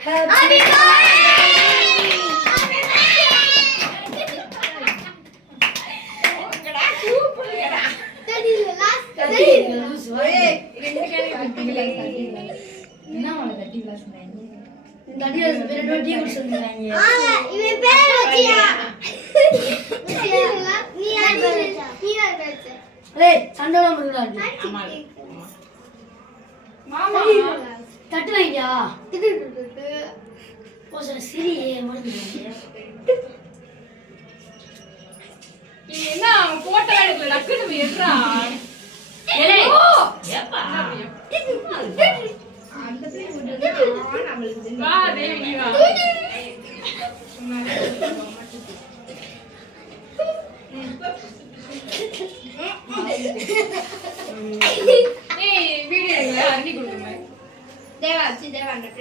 Happy தட்டு வையா சிரி என்ன போட்டோ எடுக்கல டக்குனு ஏறா அந்த பேர் நம்மளுக்கு வா தேவி வா